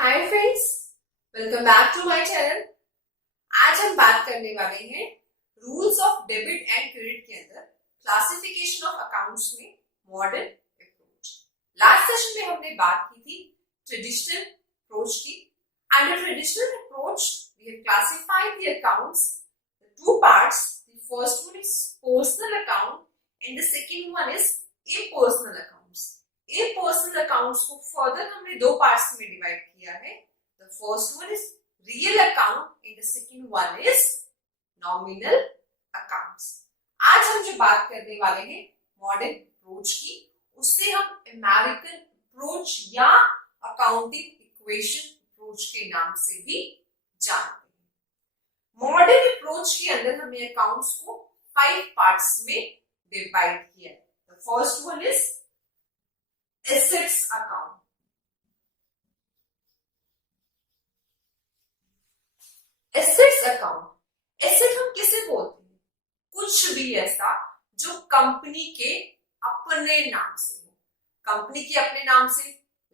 Hi friends, welcome back to my channel. आज हम बात करने वाले हैं rules of debit and credit के अंदर क्लासिफिकेशन ऑफ अकाउंट्स में मॉडर्न अप्रोच। लास्ट सेशन में हमने बात की थी ट्रेडिशनल अप्रोच की। Under traditional approach we have classified the accounts to parts. The first one is personal account and the second one is impersonal account. Impersonal accounts को further हमने दो parts में डिवाइड किया है। The first one is real account and the second one is nominal accounts. आज हम जो बात करने वाले हैं मॉडर्न अप्रोच की, उससे हम अमेरिकन अप्रोच या अकाउंटिंग इक्वेशन अप्रोच के नाम से भी जानते हैं। मॉडर्न अप्रोच के अंदर हमने अकाउंट्स को 5 पार्ट्स में डिवाइड किया है। The first one is assets account. Assets account, asset हम किसे बोलते हैं? कुछ भी ऐसा जो कंपनी के अपने नाम से हो। कंपनी के अपने नाम से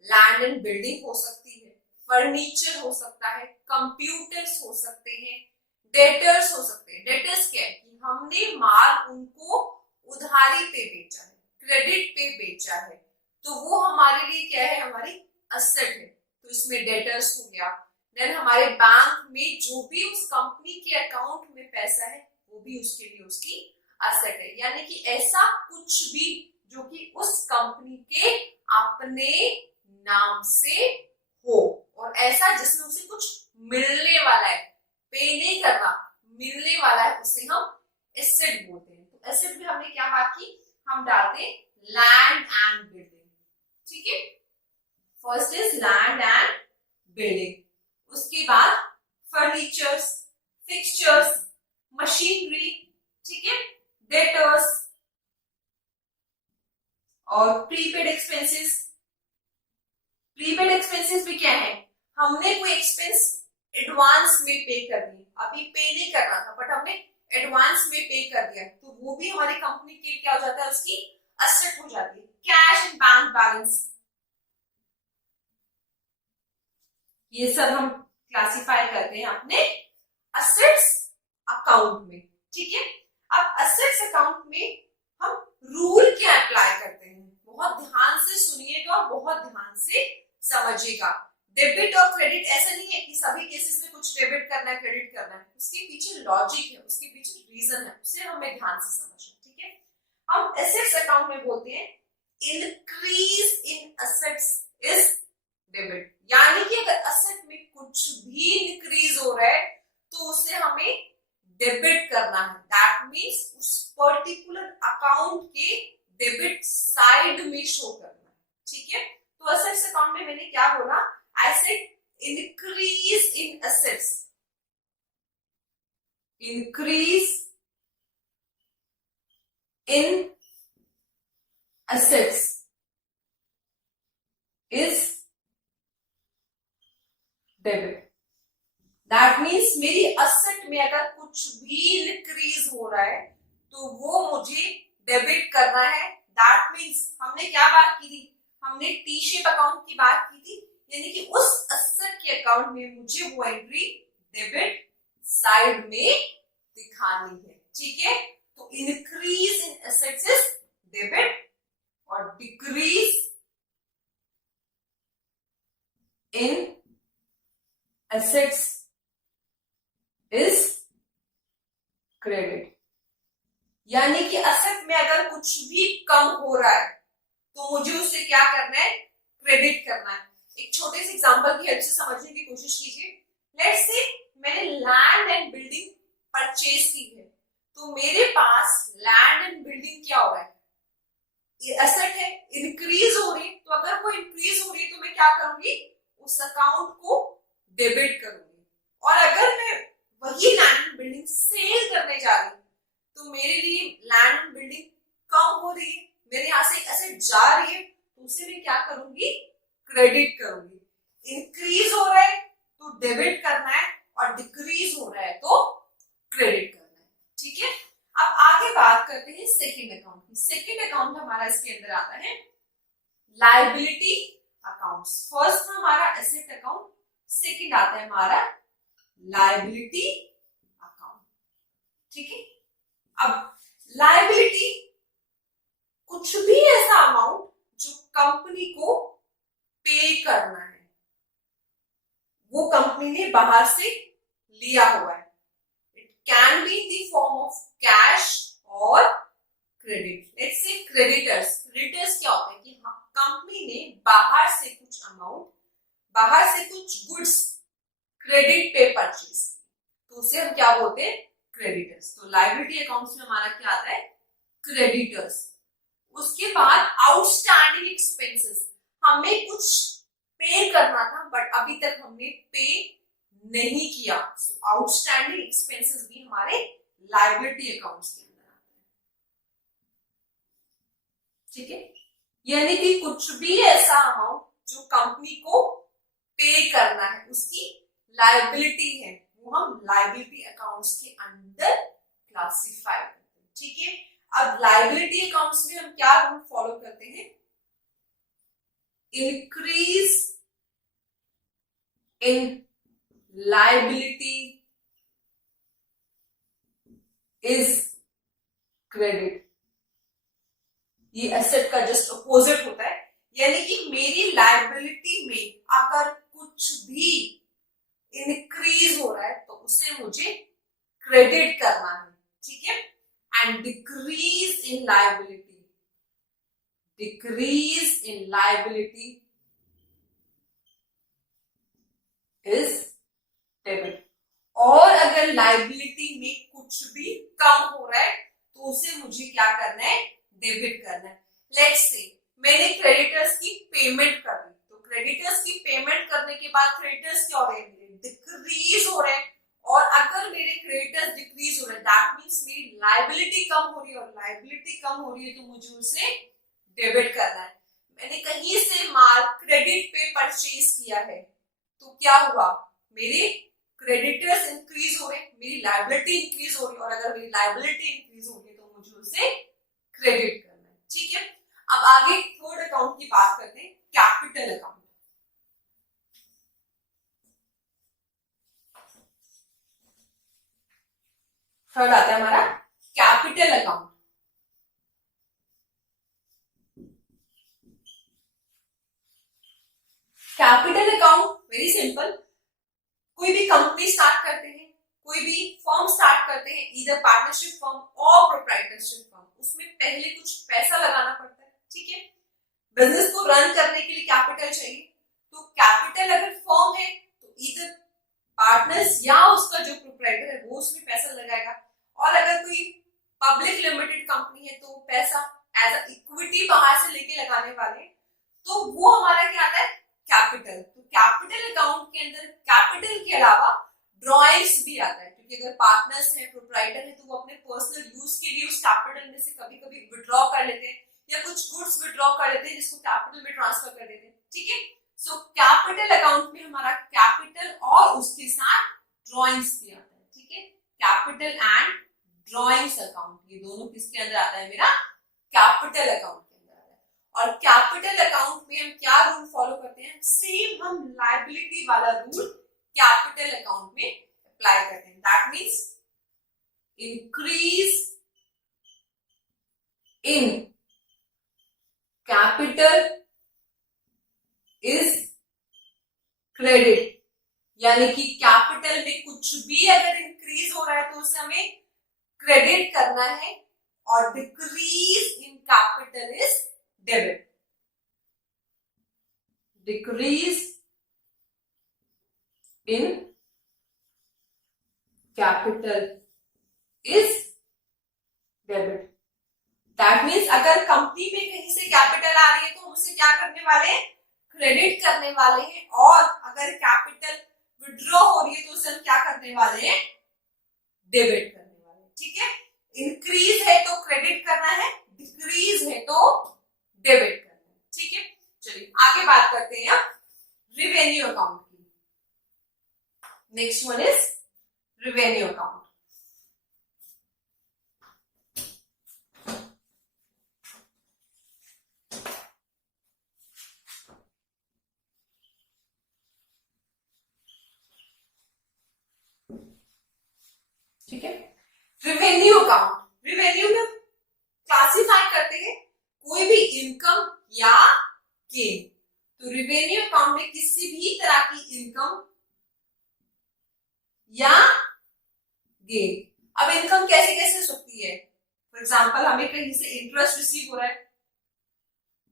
लैंड एंड बिल्डिंग हो सकती है, फर्नीचर हो सकता है, कंप्यूटर्स हो सकते हैं, डेटर्स हो सकते हैं। डेटर्स क्या है कि हमने माल उनको उधारी पे बेचा है, क्रेडिट पे बेचा है, तो वो हमारे लिए क्या है? हमारी असेट है। तो इसमें डेटर्स हो गया। देन हमारे बैंक में जो भी उस कंपनी के अकाउंट में पैसा है वो भी उसके लिए उसकी असेट है। यानी कि ऐसा कुछ भी जो कि उस कंपनी के अपने नाम से हो और ऐसा जिसमें उसे कुछ मिलने वाला है, पे नहीं करना, मिलने वाला है, उसे हम एसेट बोलते हैं। तो एसेट में हमने क्या बात की? हम डालते हैं लैंड एंड बिल्डिंग। ठीक है, first is land and building. उसके बाद फर्नीचर्स, फिक्सचर्स, मशीनरी, ठीक है, डेटर्स और प्रीपेड एक्सपेंसेस। प्रीपेड एक्सपेंसेस भी क्या है? हमने कोई एक्सपेंस एडवांस में पे कर दिया, अभी पे नहीं करना था बट हमने एडवांस में पे कर दिया, तो वो भी हमारी कंपनी के क्या हो जाता है? उसकी असेट हो जाती है। कैश एंड बैंक बैलेंस, ये सब हम क्लासिफाई करते हैं अपने असेट्स अकाउंट में। ठीक है, अब असेट्स अकाउंट में हम रूल क्या अप्लाई करते हैं? बहुत ध्यान से सुनिएगा और बहुत ध्यान से समझिएगा। डेबिट और क्रेडिट ऐसा नहीं है कि सभी केसेस में कुछ डेबिट करना है, क्रेडिट करना है। उसके पीछे लॉजिक है, उसके पीछे रीजन है, उसे हमें ध्यान से समझना। ठीक है, हम एसेट्स अकाउंट में बोलते हैं increase in assets is debit. यानी कि अगर असेट में कुछ भी इंक्रीज हो रहा है तो उसे हमें डेबिट करना है। दैट मींस उस पर्टिकुलर अकाउंट के डेबिट साइड में शो करना है। ठीक है, तो असेट्स अकाउंट में मैंने क्या बोला? Asset increase in assets, increase in assets is debit. That means मेरी asset में अगर कुछ भी increase हो रहा है तो वो मुझे डेबिट करना है। That means हमने क्या बात की थी? हमने टी शेप अकाउंट की बात की थी, यानी कि उस asset के अकाउंट में मुझे वो एंट्री डेबिट साइड में दिखानी है। ठीक है, तो increase in assets is debit और decrease in assets is credit. यानी कि असेट में अगर कुछ भी कम हो रहा है तो मुझे उसे क्या करना है? क्रेडिट करना है। एक छोटे से एग्जांपल की हेल्प से समझने की कोशिश कीजिए। लेट्स से मैंने लैंड एंड बिल्डिंग परचेज की है, तो मेरे पास लैंड एंड बिल्डिंग क्या हो रहा है? एसेट है, इंक्रीज हो रही है। तो अगर वो इंक्रीज हो रही है तो मैं क्या करूंगी? उस अकाउंट को डेबिट करूंगी। और अगर मैं वही लैंड बिल्डिंग सेल करने जा रही हूँ तो मेरे लिए लैंड बिल्डिंग कम हो रही है, मेरे यहां से एक एसेट जा रही है, तो उसे मैं क्या करूंगी? क्रेडिट करूंगी। इंक्रीज हो रहा है तो डेबिट करना है और डिक्रीज हो रहा है तो क्रेडिट करना है। ठीक है, अब आगे बात करते हैं सेकंड अकाउंट की। सेकंड अकाउंट हमारा इसके अंदर आता है लायबिलिटी अकाउंट्स। फर्स्ट हमारा एसेट अकाउंट, सेकंड आता है हमारा लायबिलिटी अकाउंट। ठीक है, अब लायबिलिटी कुछ भी ऐसा अमाउंट जो कंपनी को पे करना है, वो कंपनी ने बाहर से लिया हुआ है। It can be in the form of cash और credit. Let's say creditors. Creditors क्या होते हैं कि कंपनी ने बाहर से कुछ अमाउंट, बाहर से कुछ गुड्स क्रेडिट पे परचेज, तो उसे हम क्या बोलते हैं, क्रेडिटर्स। तो लायबिलिटी अकाउंट्स में हमारा क्या आता है, क्रेडिटर्स। उसके बाद आउटस्टैंडिंग एक्सपेंसेस, हमें कुछ पे करना था बट अभी तक हमने पे नहीं किया, आउटस्टैंडिंग एक्सपेंसेस भी हमारे लायबिलिटी अकाउंट्स के अंदर आते हैं। ठीक है, यानी कि कुछ भी ऐसा अमाउंट जो कंपनी को पे करना है, उसकी लायबिलिटी है, वो हम लायबिलिटी अकाउंट्स के अंदर क्लासिफाई करते हैं। ठीक है, अब लायबिलिटी अकाउंट्स में हम क्या रूल फॉलो करते हैं, increase in liability is credit. ये एसेट का जस्ट अपोजिट होता है, यानी कि मेरी लायबिलिटी में अगर कुछ भी इंक्रीज हो रहा है तो उसे मुझे क्रेडिट करना है। ठीक है, and decrease in liability, decrease in liability is debit. और अगर लायबिलिटी में कुछ भी कम हो रहा है तो उसे मुझे क्या करना है, डेबिट करना है। लेट्स से मैंने क्रेडिटर्स की पेमेंट कर दी, तो क्रेडिटर्स की पेमेंट करने के बाद क्रेडिटर्स क्या हो रहे हैं, डिक्रीज हो रहे हैं। और अगर मेरे क्रेडिटर्स डिक्रीज हो रहे हैं, दैट मींस मेरी लायबिलिटी कम हो रही है, और लायबिलिटी कम हो रही है तो मुझे उसे डेबिट करना है। मैंने कहीं से माल क्रेडिट पे परचेज किया है तो क्या हुआ, मेरे क्रेडिटर्स इंक्रीज हो रहे, मेरी लायबिलिटी इंक्रीज हो रही, और अगर मेरी लायबिलिटी इंक्रीज हो रही तो मुझे उसे क्रेडिट करना है। ठीक है, अब आगे थर्ड अकाउंट की बात करते हैं, कैपिटल अकाउंट। थर्ड आता है हमारा capital account. Capital account very simple, कोई भी कंपनी स्टार्ट करते हैं, कोई भी फर्म स्टार्ट करते हैं, इधर पार्टनरशिप फर्म और प्रोप्राइटरशिप फर्म, उसमें पहले कुछ पैसा लगाना पड़ता है। ठीक है, बिजनेस को रन करने के लिए कैपिटल चाहिए, तो कैपिटल अगर फर्म है तो इधर पार्टनर्स या उसका जो प्रोप्राइटर है वो उसमें पैसा लगाएगा, और अगर कोई पब्लिक लिमिटेड कंपनी है तो पैसा एज अ इक्विटी बाहर से लेके लगाने वाले, तो वो हमारा क्या आता है, कैपिटल। तो कैपिटल अकाउंट के अंदर कैपिटल के अलावा ड्रॉइंग्स भी आता है, क्योंकि अगर पार्टनर्स हैं, प्रोप्राइटर है, तो वो अपने पर्सनल यूज के लिए उस कैपिटल में से कभी कभी विड्रॉ कर लेते हैं, या कुछ गुड्स विड्रॉ कर लेते हैं जिसको कैपिटल में ट्रांसफर कर देते हैं। ठीक है, सो कैपिटल अकाउंट में हमारा कैपिटल और उसके साथ ड्रॉइंग्स भी आता है। ठीक है, कैपिटल एंड ड्रॉइंग्स अकाउंट, ये दोनों किसके अंदर आता है, मेरा कैपिटल अकाउंट के अंदर आता है। और कैपिटल अकाउंट में हम क्या रूल फॉलो करते हैं, सेम हम लायबिलिटी वाला रूल कैपिटल अकाउंट में अप्लाई करते हैं। That means increase in capital is credit, यानी कि कैपिटल में कुछ भी अगर इंक्रीज हो रहा है तो उसे हमें क्रेडिट करना है, और decrease in capital is debit. Decrease in capital is debit. That means अगर कंपनी में कहीं से कैपिटल आ रही है तो हम उसे क्या करने वाले हैं, क्रेडिट करने वाले हैं, और अगर कैपिटल विड्रॉ हो रही है तो उसे हम क्या करने वाले हैं, डेबिट करने वाले हैं। ठीक है, इंक्रीज है तो क्रेडिट करना है, डिक्रीज है तो डेबिट करना है। ठीक है, चलिए आगे बात करते हैं अब रिवेन्यू अकाउंट की। Next one is revenue account. ठीक है। रिवेन्यू अकाउंट, रिवेन्यू में क्लासिफाई करते हैं कोई भी इनकम या गेन। तो रिवेन्यू अकाउंट में किसी भी तरह की इनकम या गेन। अब इनकम कैसे कैसे हो सकती है? फॉर एग्जाम्पल हमें कहीं से इंटरेस्ट रिसीव हो रहा है,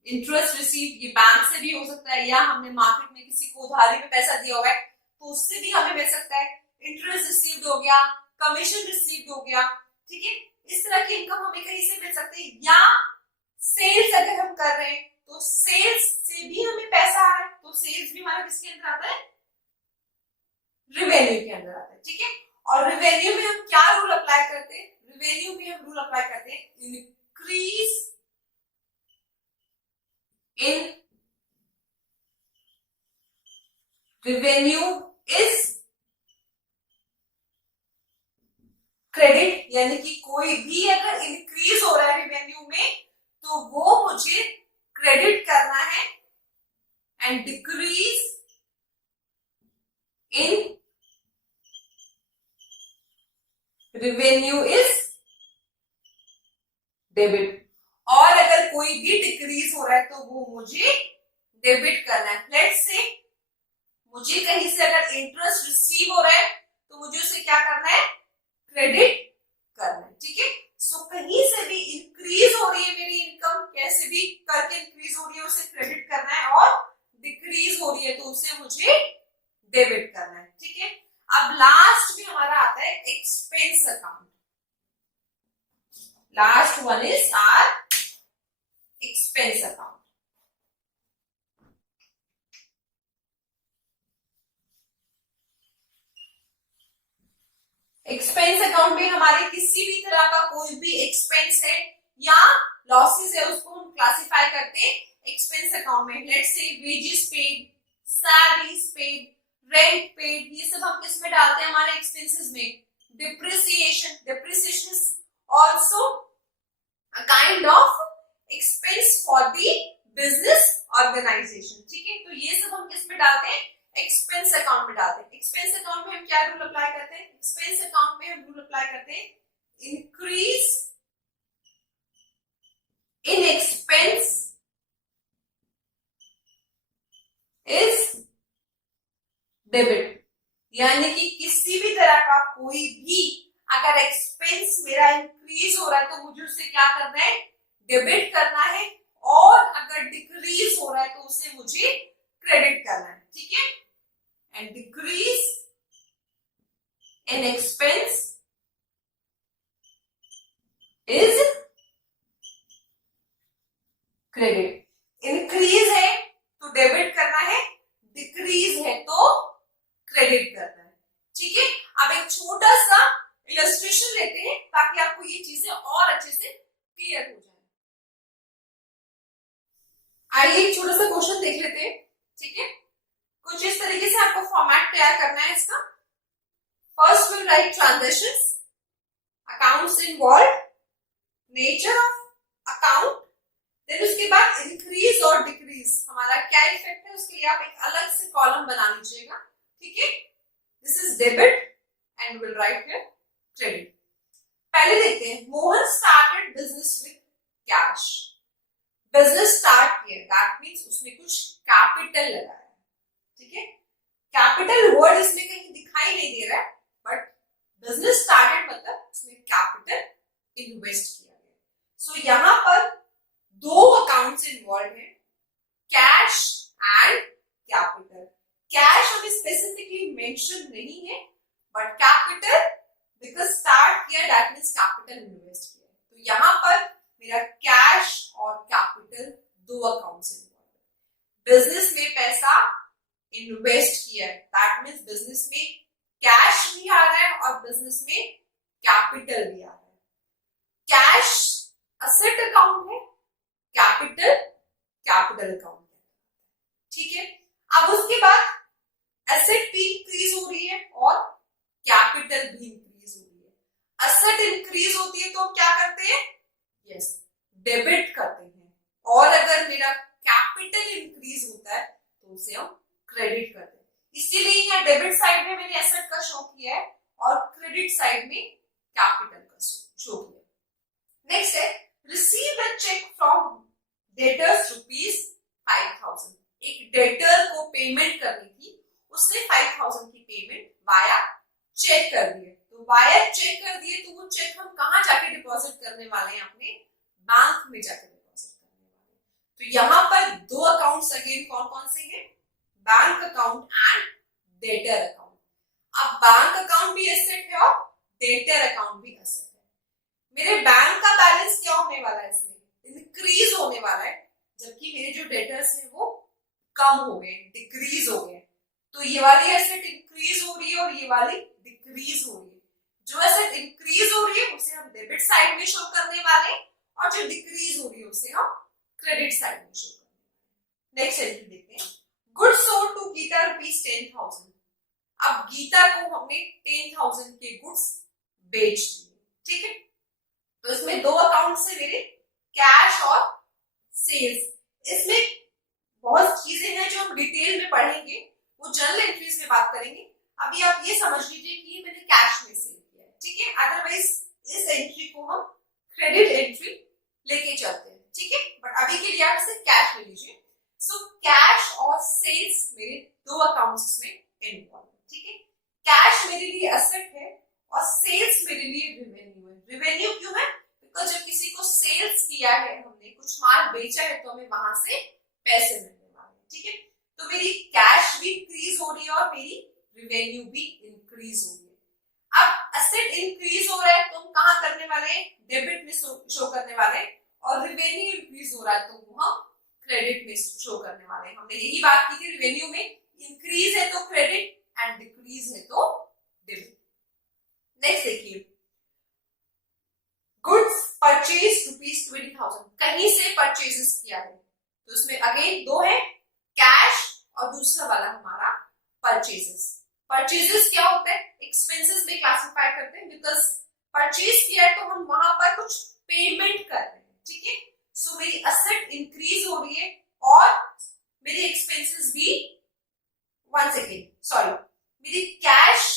इंटरेस्ट रिसीव ये बैंक से भी हो सकता है, या हमने मार्केट में किसी को उधारी में पैसा दिया हुआ है तो उससे भी हमें मिल सकता है। इंटरेस्ट रिसीव्ड हो गया, कमीशन रिसीव्ड हो गया, ठीक है। इस तरह की इनकम हमें कहीं से मिल सकती है। या सेल्स अगर हम कर रहे हैं तो सेल्स से भी हमें पैसा आ रहा है, तो सेल्स भी हमारा किसके अंदर आता है? रिवेन्यू के अंदर आता है, ठीक है। और रिवेन्यू में हम क्या रूल अप्लाई करते हैं? रिवेन्यू में हम रूल अप्लाई करते हैं increase in revenue is credit, यानी कि कोई भी अगर इंक्रीज हो रहा है रिवेन्यू में तो वो मुझे क्रेडिट करना है, and decrease in revenue is debit. और अगर कोई भी डिक्रीज हो रहा है तो वो मुझे डेबिट करना है। लेट्स से मुझे कहीं से अगर इंटरेस्ट रिसीव हो रहा है तो मुझे उसे क्या करना है? क्रेडिट करना है, ठीक है। सो कहीं से भी इंक्रीज हो रही है मेरी इनकम, कैसे भी करके इंक्रीज हो रही है उसे क्रेडिट करना है, और डिक्रीज हो रही है तो उसे मुझे डेबिट करना है, ठीक है। अब लास्ट में हमारा आता है expense account. Last one is our expense account. Expense account में हमारे किसी भी तरह का कोई भी एक्सपेंस है या लॉसेस है उसको हम क्लासिफाई करते हैं एक्सपेंस अकाउंट में। Let's say wages paid, salaries paid, rent paid, ये सब हम किस में डालते हैं? हमारे एक्सपेंसेस में। Depreciation, depreciation is also a kind of expense for the business organisation, ठीक है। तो ये सब हम किस में डालते हैं? एक्सपेंस अकाउंट में डालते हैं। एक्सपेंस अकाउंट में हम क्या रूल अप्लाई करते हैं? एक्सपेंस अकाउंट में हम रूल अप्लाई करते हैं increase in expense is debit, यानी कि किसी भी तरह का कोई भी अगर एक्सपेंस मेरा इंक्रीज हो रहा है तो मुझे उसे क्या करना है? डेबिट करना है, और अगर डिक्रीज हो रहा है तो उसे मुझे क्रेडिट करना है, ठीक है। And decrease in expense is credit. Increase है तो डेबिट करना है, डिक्रीज है तो क्रेडिट करना है, ठीक है। अब एक छोटा सा इलस्ट्रेशन लेते हैं ताकि आपको ये चीजें और अच्छे से क्लियर हो जाए। आइए एक छोटा सा क्वेश्चन देख लेते हैं, ठीक है। कुछ इस तरीके से आपको फॉर्मेट तैयार करना है इसका। First will write transactions, accounts involve, nature of account, then उसके बाद इंक्रीज और डिक्रीज हमारा क्या इफेक्ट है उसके लिए आप एक अलग से कॉलम बना लीजिएगा, ठीक है। This is debit and will write here credit. पहले देखते हैं, Mohan started business with cash. Business start किया, दैट मींस उसने कुछ कैपिटल लगाया, ठीक है। कैपिटल वर्ड इसमें कहीं दिखाई नहीं दे रहा है, बट बिजनेस स्टार्टेड मतलब उसने कैपिटल इन्वेस्ट किया है। सो यहां पर दो अकाउंट्स इन्वॉल्व है, कैश एंड कैपिटल। कैश हमें स्पेसिफिकली मेंशन नहीं है, बट कैपिटल बिकॉज स्टार्ट किया दैट मींस कैपिटल इन्वेस्ट किया। तो यहां पर मेरा कैश और कैपिटल दो अकाउंट्स इन्वॉल्व है। बिजनेस में पैसा इन्वेस्ट किया है, दैट मींस बिजनेस में कैश भी आ रहा है और बिजनेस में कैपिटल भी आ रहा है। कैश असेट अकाउंट है, कैपिटल कैपिटल अकाउंट है, ठीक है। अब उसके बाद एसेट भी इंक्रीज हो रही है और कैपिटल भी इंक्रीज हो रही है। एसेट इंक्रीज होती है तो हम क्या करते हैं? यस, डेबिट करते हैं, और अगर मेरा कैपिटल इंक्रीज होता है तो उसे हम क्रेडिट करते हैं। इसीलिए यहाँ डेबिट साइड में मैंने एसेट का शो किया है और क्रेडिट साइड में कैपिटल का शो किया। नेक्स्ट है receive the cheque from debtors ₹5,000। एक डेटर को पेमेंट करनी थी, उसने 5,000 की पेमेंट वाया चेक कर दिए। तो वाया चेक कर दिए तो वो चेक हम कहाँ जाके डिपॉजिट करने वाले हैं? अपने बैंक में जाके डिपॉजिट करने वाले हैं। तो यहाँ पर दो अकाउंट्स अगेन कौन कौन से हैं? Bank account and debtor account. अब बैंक अकाउंट भी एसेट है और डेटर अकाउंट भी एसेट है। मेरे बैंक का बैलेंस क्या होने वाला है? इसमें इंक्रीज होने वाला है, जबकि मेरे जो डेटर्स है वो कम हो गए, डिक्रीज हो गए। तो ये वाली एसेट इंक्रीज हो रही है और ये वाली डिक्रीज हो रही है। जो एसेट इंक्रीज हो रही है उसे हम डेबिट साइड में शो करने वाले हैं और जो डिक्रीज हो रही है उसे हम क्रेडिट साइड में शो करने वाले। नेक्स्ट एंट्री देखते हैं। Goods sold to Gita ₹10,000। अब गीता को हमने 10,000 के गुड्स बेच दिए, ठीक है। तो इसमें दो अकाउंट से मेरे कैश और सेल्स। इसमें बहुत चीजें हैं जो हम डिटेल में पढ़ेंगे, वो जनरल एंट्रीज में बात करेंगे। अभी आप ये समझ लीजिए कि मैंने कैश में सेल किया है, ठीक है। अदरवाइज इस एंट्री को हम क्रेडिट एंट्री लेके चलते हैं, ठीक है। बट अभी के लिए आप इसे कैश ले लीजिए। सो कैश और सेल्स मेरे दो अकाउंट्स में इन्वॉल्व है, ठीक है। कैश मेरे लिए एसेट है और सेल्स मेरे लिए रेवेन्यू है। रेवेन्यू क्यों है? बिकॉज जब किसी को सेल्स किया है, हमने कुछ माल बेचा है, तो हमें वहां से पैसे मिलने वाले हैं, ठीक है। तो मेरी कैश भी इंक्रीज हो रही है और मेरी रेवेन्यू भी इंक्रीज हो रही है। अब एसेट इंक्रीज हो रहा है तो हम कहाँ करने वाले हैं? डेबिट में शो करने वाले हैं। और रेवेन्यू इंक्रीज हो रहा है तो वो हम क्रेडिट में शो करने वाले हैं। हमने यही बात की थी, रेवेन्यू में इंक्रीज है तो क्रेडिट एंड डिक्रीज है तो डेबिट। नेक्स्ट देखिए, गुड्स परचेज ₹20,000। कहीं से परचेजेस किया है, तो इसमें अगेन दो है, कैश और दूसरा वाला हमारा परचेजेस। परचेजेस क्या होता है? एक्सपेंसेस में क्लासिफाई करते हैं, बिकॉज परचेज किया है तो हम वहां पर कुछ पेमेंट कर रहे हैं, ठीक है। सो मेरी एसेट इंक्रीज हो रही है और मेरी एक्सपेंसेस भी, वन सेकेंड सॉरी, मेरी कैश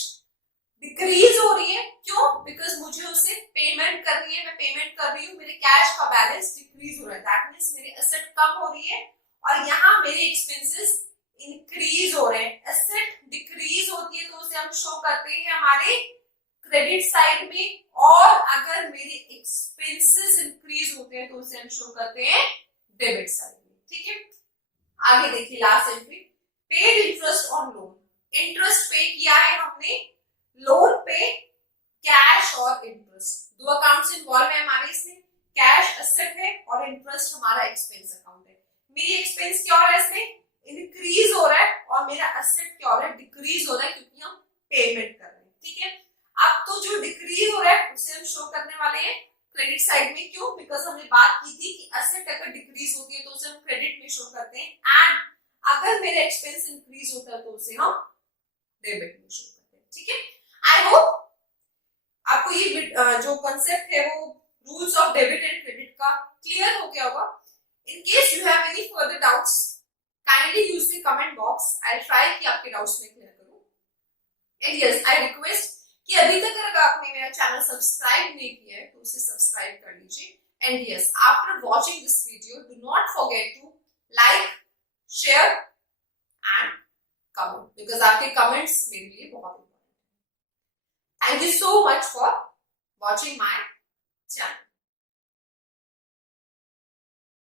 डिक्रीज हो रही है। क्यों? बिकॉज मुझे उसे पेमेंट करनी है, मैं पेमेंट कर रही हूँ, मेरे कैश का बैलेंस डिक्रीज हो रहा है। दैट मीन्स मेरी एसेट कम हो रही है और यहाँ मेरे एक्सपेंसेस इंक्रीज हो रहे हैं। एसेट डिक्रीज होती है तो उसे हम शो करते हैं हमारे क्रेडिट साइड में, और अगर मेरे एक्सपेंसेस इंक्रीज होते हैं तो उसे हम शो करते हैं डेबिट साइड में, ठीक है। आगे देखिए last entry, paid interest on loan. Interest पे किया है हमने लोन पे, कैश और इंटरेस्ट, दो अकाउंट्स इन्वॉल्व है हमारे इसमें। कैश एसेट है और इंटरेस्ट हमारा एक्सपेंस अकाउंट है। मेरी एक्सपेंस क्या हो रहा है? इसमें इंक्रीज हो रहा है और मेरा एसेट क्या हो रहा है? डिक्रीज हो रहा है, क्योंकि हम पेमेंट कर रहे हैं, ठीक है। अब तो जो डिक्रीज हो रहा है उसे हम शो करने वाले हैं क्रेडिट साइड में। क्यों? बिकॉज हमने बात की थी कि एसेट अगर डिक्रीज होती है तो उसे हम क्रेडिट में शो करते हैं, एंड अगर मेरा एक्सपेंस इंक्रीज होता है तो उसे हम डेबिट में शो करते हैं, ठीक है। आई होप आपको ये जो कॉन्सेप्ट है वो rules of debit and credit का क्लियर हो गया होगा। In case you have any further doubts, kindly use the comment box. I try कि आपके डाउट्स में क्लियर करूं। एंड यस, आई रिक्वेस्ट कि अभी तक अगर आपने मेरा चैनल सब्सक्राइब नहीं किया है तो उसे सब्सक्राइब कर लीजिए। And yes, after watching this video do not forget to like, share and comment, because आपके कमेंट्स मेरे लिए बहुत Thank you so much for watching my channel.